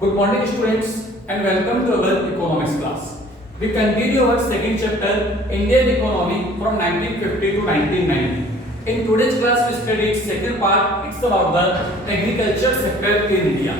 Good morning students and welcome to our economics class. We continue our second chapter Indian economy from 1950 to 1990. In today's class we studied second part, it's about the agriculture sector in India.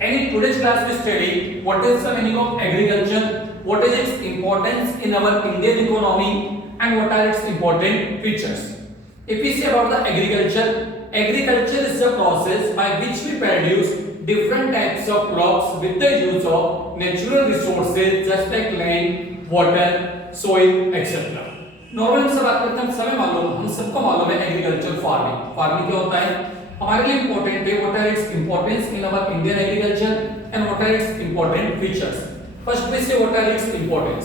And in today's class we study what is the meaning of agriculture, what is its importance in our Indian economy and what are its important features. If we say about the agriculture is the process by which we produce different types of crops with the use of natural resources just like land, water, soil, etc. Normal से बात करते हैं, हम सबको मालूम है agriculture farming क्या होता है हमारे लिए इंपॉर्टेंट है what are its importance in our Indian agriculture and what are its important features. First way से व्हाट आर इट्स इंपॉर्टेंस.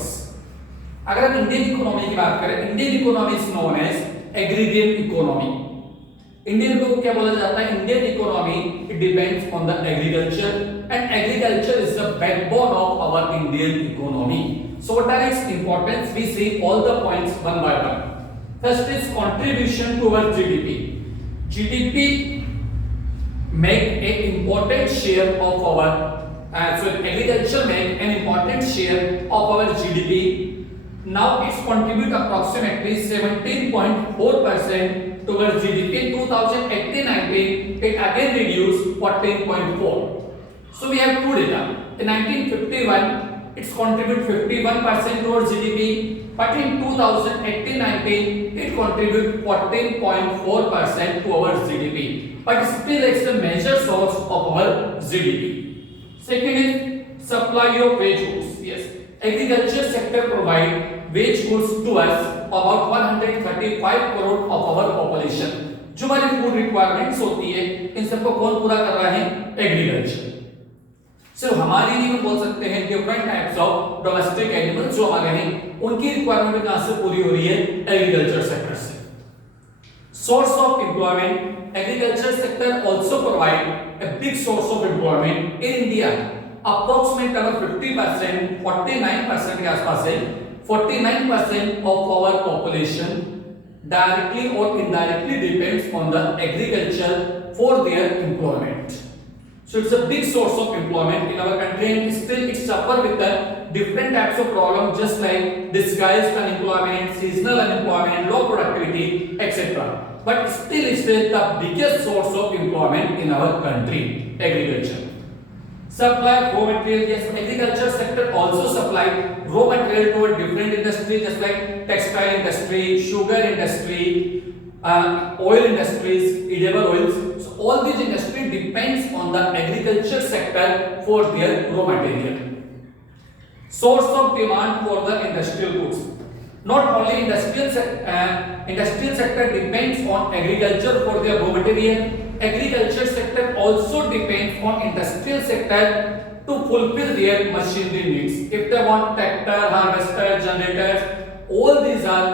अगर हम इंडियन इकोनॉमी की बात करें, Indian economy is known as agrarian economy. Indian को क्या बोला जाता है? Indian economy it depends on the agriculture and agriculture is the backbone of our Indian economy. So what are its importance? We see all the points one by one. First is contribution to our GDP. GDP make a important share of our so agriculture make an important share of our GDP. Now it's contribute approximately 17.4% to our GDP. In 2018-19 it again reduced 14.4. So we have two data. In 1951 it's contribute 51% towards GDP, but in 2018-19 it contribute 14.4% to our GDP, but still it's the major source of our GDP. Second is supply of wage goods. Yes, agriculture sector provide wage goods to us about 135 crore of our population. जो हमारी food requirements होती है इन सबको कौन पूरा कर रहा है? एग्रीकल्चर. सिर्फ हमारी नहीं बोल सकते हैं, different types of domestic animals जो हमारे हैं उनकी रिक्वायरमेंट कहां से पूरी हो रही है? एग्रीकल्चर सेक्टर से. Source of employment, agriculture sector also provide a big source of employment in India. Approximate अगर 50% 49% के आसपास है, 49% ऑफ आवर पॉपुलेशन डायरेक्टली और indirectly depends on the agriculture for their employment. So it's a big source of employment in our country, and still it suffer with the different types of problems just like disguised unemployment, seasonal unemployment, low productivity, etc. But still it's the biggest source of employment in our country, agriculture. Supply raw material. Yes, agriculture sector also supply raw material to a different industry just like textile industry, sugar industry, oil industries, edible oils. So all these industry depends on the agriculture sector for their raw material. Source of demand for the industrial goods. Not only industrial sector depends on agriculture for their raw material. Agriculture sector also depends on industrial sector to fulfill their machinery needs. If they want tractor, harvester, generators, all these are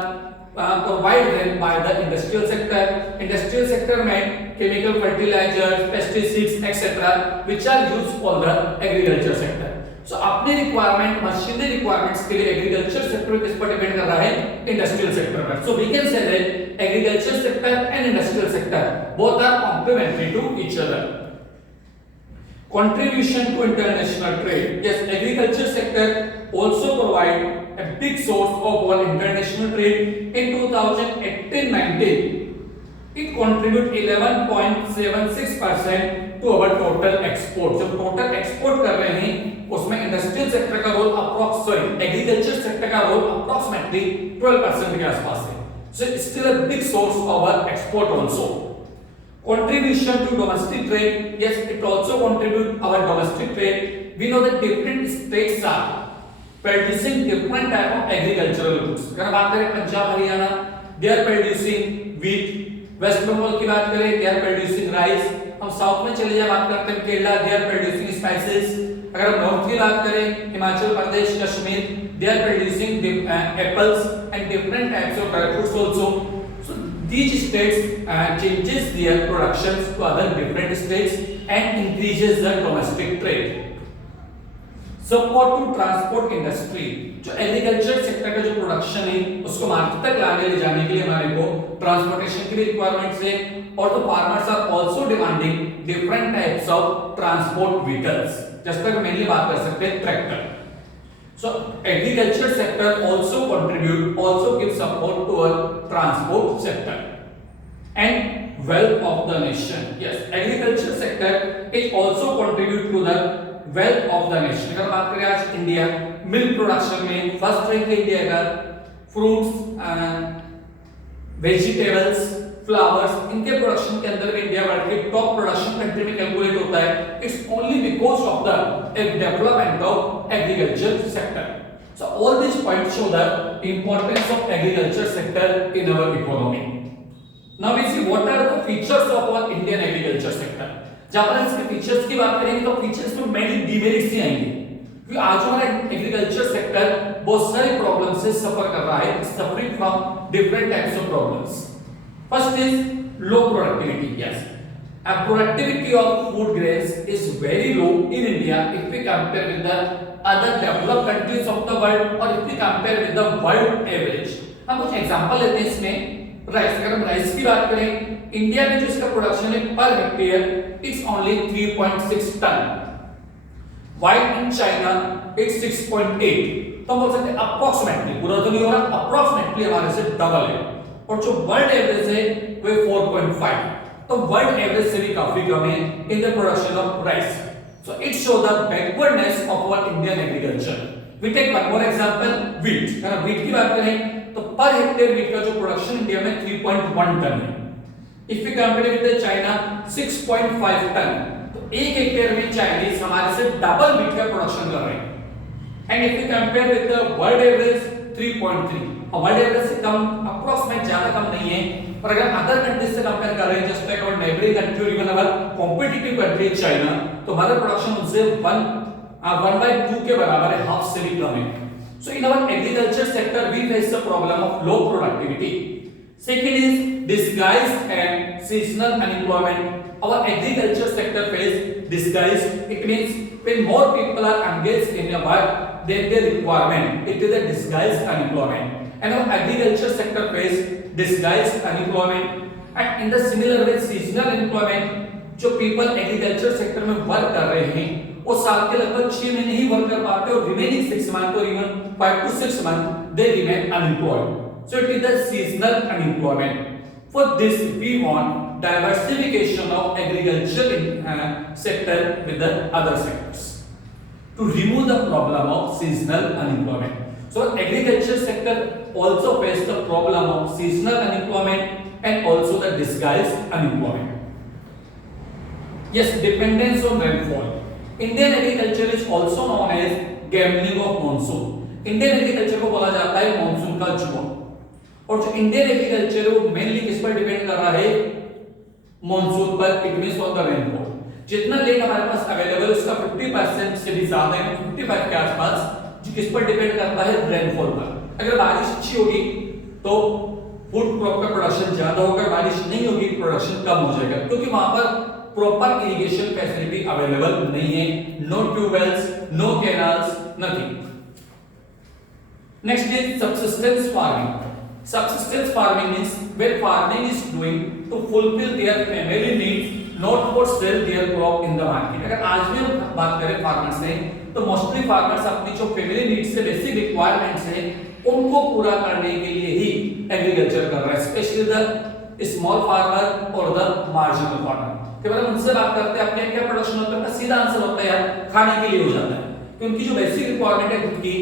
provided by the industrial sector. Industrial sector meant chemical fertilizers, pesticides, etc., which are used for the agriculture sector. So अपने requirement, machinery requirements के लिए agriculture sector किस पर depend कर रहा है? Industrial sector पर. So we can say that agriculture sector and industrial sector both are complementary to each other. Contribution to international trade. Yes, agriculture sector also provide a big source of our international trade. In 2018-19 it contribute 11.76% to our total export. जब total export कर रहे हैं उसमें industrial sector का role agriculture sector का role approximately 12% के आसपास है. So it's still a big source of our export also. Contribution to domestic trade. Yes, it also contribute our domestic trade. We know that different states are producing different type of agricultural goods. अगर बात करें Punjab Haryana, they are producing wheat. West Bengal की बात करें, they are producing rice. हम south में चले जाए बात करते हैं Kerala, they are producing spices. अगर हम नॉर्थ की बात करें हिमाचल प्रदेश, Kashmir, they are producing apples and different types of dry fruits also. So these states changes their productions to other different states and increases the domestic trade. Support to transport industry. जो agriculture sector का जो प्रोडक्शन है उसको मार्केट तक लाने ले जाने के लिए हमारे को ट्रांसपोर्टेशन की रिक्वायरमेंट्स है और the farmers are also demanding different types of transport vehicles. जिस पर मेनली बात कर सकते हैं tractor. So agriculture sector also gives support to our transport sector and wealth of the nation. Yes, agriculture sector is also contribute to the wealth of the nation. अगर बात करें आज इंडिया मिल्क प्रोडक्शन में first rank है इंडिया का. Fruits, vegetables, flowers, इनके प्रोडक्शन के अंदर इंडिया वर्ल्ड के टॉप प्रोडक्शन कंट्री में कैलकुलेट होता है. It's only because of the development of agriculture sector. So all these points show the importance of agriculture sector in our economy. Now we see what are the features of our Indian agriculture sector. जब हम इसके फीचर्स की बात करेंगे तो फीचर्स में many demerits ही आएंगे, क्योंकि आज हमारा एग्रीकल्चर सेक्टर बहुत सारी प्रॉब्लम से सफर कर रहा है, suffering from different types of problems. First is low productivity. Yes, productivity of food grains is very low in India if we compare with the other developed countries of the world or if we compare with the world average. हम कुछ एग्जांपल लेते हैं इसमें. राइस, अगर हम राइस की बात करें, इंडिया में जो इसका प्रोडक्शन है पर hectare it's only 3.6 tonne, while in China it's 6.8. तो हम बोल सकते हैं अप्रोक्सीमेटली, पूरा तो नहीं हो रहा, अप्रोक्सीमेटली हमारे से डबल है. और जो वर्ल्ड एवरेज है वो 4.5. तो वर्ल्ड एवरेज से भी काफी कम है in the production of rice. So it show the backwardness of our Indian agriculture. We take one more example, wheat. अगर व्हीट की बात करें तो पर हेक्टेयर व्हीट का जो प्रोडक्शन इंडिया में 3.1 टन है. If we compare with the China 6.5 tonne, तो एक हेक्टेयर में चाइनीज हमारे से डबल व्हीट का प्रोडक्शन कर रहे हैं. And if we compare with the world average 3.3, और वर्ल्ड एवरेज से कम, अप्रोक्सीमेट ज्यादा कम नहीं है. पर अगर अदर कंट्रीज से कंपेयर कर रहे हैं, just like our neighbouring country और even our competitive country China, तो हमारा प्रोडक्शन उनसे 1/2 के बराबर है, हाफ से भी कम है. So in our agriculture sector we face the problem of low productivity. Second is disguised and seasonal unemployment. Our agriculture sector face disguised. It means when more people are engaged in a work than their requirement, it is a disguised unemployment. And our agriculture sector face disguised unemployment. And in the similar way, seasonal unemployment, जो people agriculture sector में work कर रहे हैं, वो साल के लगभग 6 महीने ही वर्क कर पाते हैं, और remaining 6 months or even 5 to 6 months they remain unemployed. So it is the seasonal unemployment. For this, we want diversification of agriculture sector with the other sectors to remove the problem of seasonal unemployment. So agriculture sector also face the problem of seasonal unemployment and also the disguised unemployment. Yes, dependence on rainfall. Indian agriculture is also known as gambling of monsoon. Indian agriculture को बोला जाता है मॉनसून का जुआ. और जो Indian agriculture है वो मेनली किस पर डिपेंड कर रहा है? मॉनसून पर. It means on the rainfall. जितना लेक हमारे पास अवेलेबल है उसका 50% से भी ज्यादा है, 55 के आसपास, जो किस पर डिपेंड करता है? रेनफॉल पर. अगर बारिश अच्छी होगी तो फूड क्रॉप का प्रोडक्शन ज्यादा होगा, बारिश नहीं होगी प्रोडक्शन कम हो जाएगा, क्योंकि वहां पर प्रॉपर इरिगेशन फैसिलिटी अवेलेबल नहीं है. No tubewells, no canals, nothing. Next is subsistence farming. Subsistence farming means where farming is doing to fulfill their family needs, not for sell their crop in the market. अगर आज भी हम बात करें फार्मर्स से, तो मोस्टली फार्मर्स अपनी जो फैमिली नीड्स से बेसिक रिक्वायरमेंट्स हैं उनको पूरा करने के लिए ही एग्रीकल्चर कर रहा है, स्पेशली द स्मॉल फार्मर और द मार्जिनल फार्मर. कि मतलब उनसे बात करते हैं अपने क्या प्रोडक्शन होता है, सीधा आंसर होता है यार खाने के लिए हो जाता है, कि उनकी जो बेसिक रिक्वायरमेंट है खुद की,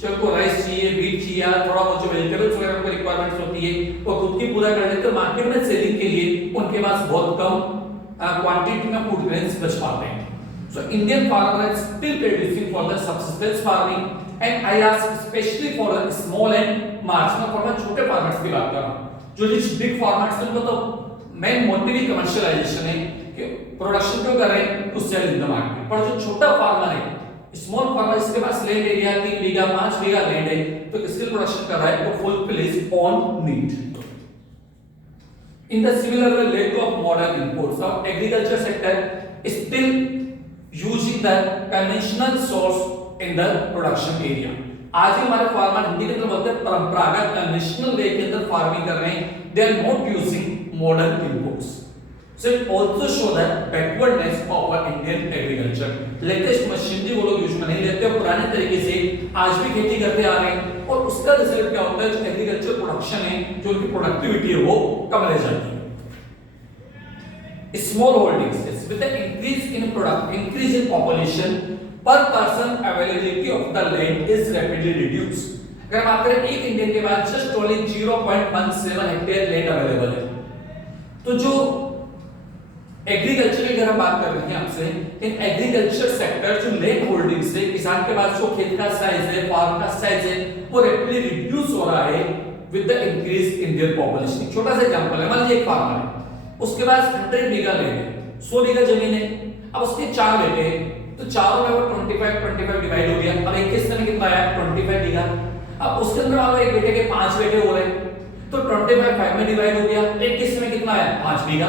जो उनको राइस चाहिए, व्हीट चाहिए, थोड़ा बहुत जो वेजिटेबल्स वगैरह उनको रिक्वायरमेंट्स होती है वो खुद की पूरा कर लेते हैं. मार्केट में सेलिंग के लिए उनके पास बहुत कम क्वांटिटी में फूड ग्रेन्स बच पाते हैं. So Indian farmer is still producing for the subsistence farming, and I ask specially for the small and marginal farmer. छोटे फार्मर्स की बात कर रहा हूं. जो रिच बिग फार्मर्स हैं उनको तो मेन मोटिव ही कमर्शियलाइजेशन है कि प्रोडक्शन क्यों कर रहे हैं? To sell in the market. पर जो छोटा फार्मर है, स्मॉल फार्मर, जिसके पास land area 3 bigha 5 bigha land है, तो किसके लिए प्रोडक्शन कर रहा है? तो fulfil his own need. In the similar way, lack of modern imports of agriculture sector still using the conventional source in the production area. आज भी हमारे फार्मर हिंदी के अंदर बोलते हैं परंपरागत कन्वेंशनल वे के अंदर फार्मिंग कर रहे हैं. They are not using modern imports. So it also show that backwardness of our Indian agriculture. Latest machinery वो लोग यूज में नहीं लेते और पुराने तरीके से आज भी खेती करते आ रहे हैं और उसका रिजल्ट क्या होता है, जो एग्रीकल्चर प्रोडक्शन है, जो उनकी प्रोडक्टिविटी है वो कम रह जाती है. Small holdings with the increase in population per person availability of the land is rapidly reduced. अगर हम बात करें एक इंडियन के पास just only 0.17 hectare land available है, तो जो एग्रीकल्चर की अगर हम बात कर रहे हैं आपसे, इन एग्रीकल्चर सेक्टर जो लैंड होल्डिंग्स है, किसान के पास जो खेत का साइज है, फार्म का साइज है, वो रैपिडली रिड्यूस हो रहा है with the increase in their population. छोटा सा एग्जांपल है, मान लीजिए एक फार्मर है, उसके पास 100 बीघा लैंड है, 100 बीघा जमीन है, अब उसके 4 बेटे हैं, तो चारों में वो 25 डिवाइड हो गया. अब एक किस्से में कितना आया, 25 बीघा. अब उसके अंदर मान लो एक बेटे के 5 बेटे हो रहे हैं, तो 25 5 में डिवाइड हो गया, एक किस्से में कितना आया, 5 बीघा.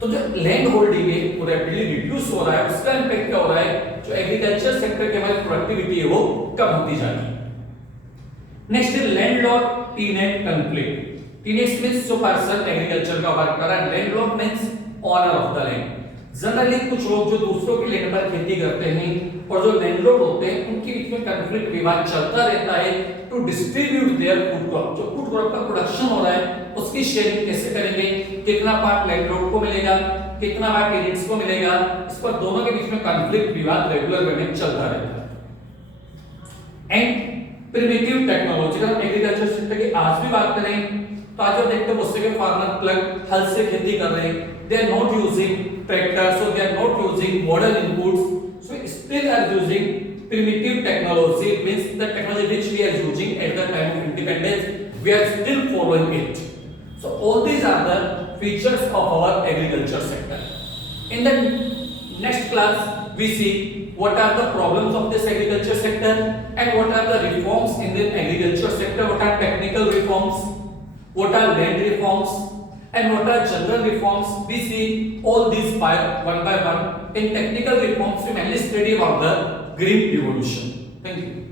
तो जो लैंड होल्डिंग है वो रैपिडली रिड्यूस हो रहा है, उसका इंपैक्ट क्या हो रहा है, जो एग्रीकल्चर सेक्टर के हमारी प्रोडक्टिविटी है वो कम होती जा रही है. नेक्स्ट है लैंडलॉर्ड टीनेट कॉन्फ्लिक्ट. टीनेट मींस जो पर्सन एग्रीकल्चर का वर्क कर रहा है, landlord means owner of the land. Generally कुछ लोग जो दूसरों की लैंड पर खेती करते हैं और जो लैंडलॉर्ड होते हैं उनके बीच में कॉन्फ्लिक्ट, विवाद चलता रहता है to distribute their food crop. जो फूड क्रॉप का प्रोडक्शन हो रहा है उसकी शेयरिंग कैसे करेंगे, कितना पार्ट लैंडलॉर्ड को मिलेगा, कितना पार्ट टेनेंट्स को मिलेगा, इस पर दोनों के बीच में कॉन्फ्लिक्ट, विवाद रेगुलर वे में चलता रहता है. And primitive technology. अगर हम एग्रीकल्चर सेक्टर की आज भी बात करें तो आज आप देखते हो बहुत से फार्मर प्लग हल से खेती कर रहे हैं, they are not using tractors, so they are not using modern inputs, so we still are using primitive technology. It means the technology which we are using at the time of independence, we are still following it. So all these are the features of our agriculture sector. In the next class we see what are the problems of this agriculture sector and what are the reforms in the agriculture sector, what are technical reforms, what are land reforms, and what are general reforms. We see all these one by one. In technical reforms we mainly study about the green revolution. Thank you.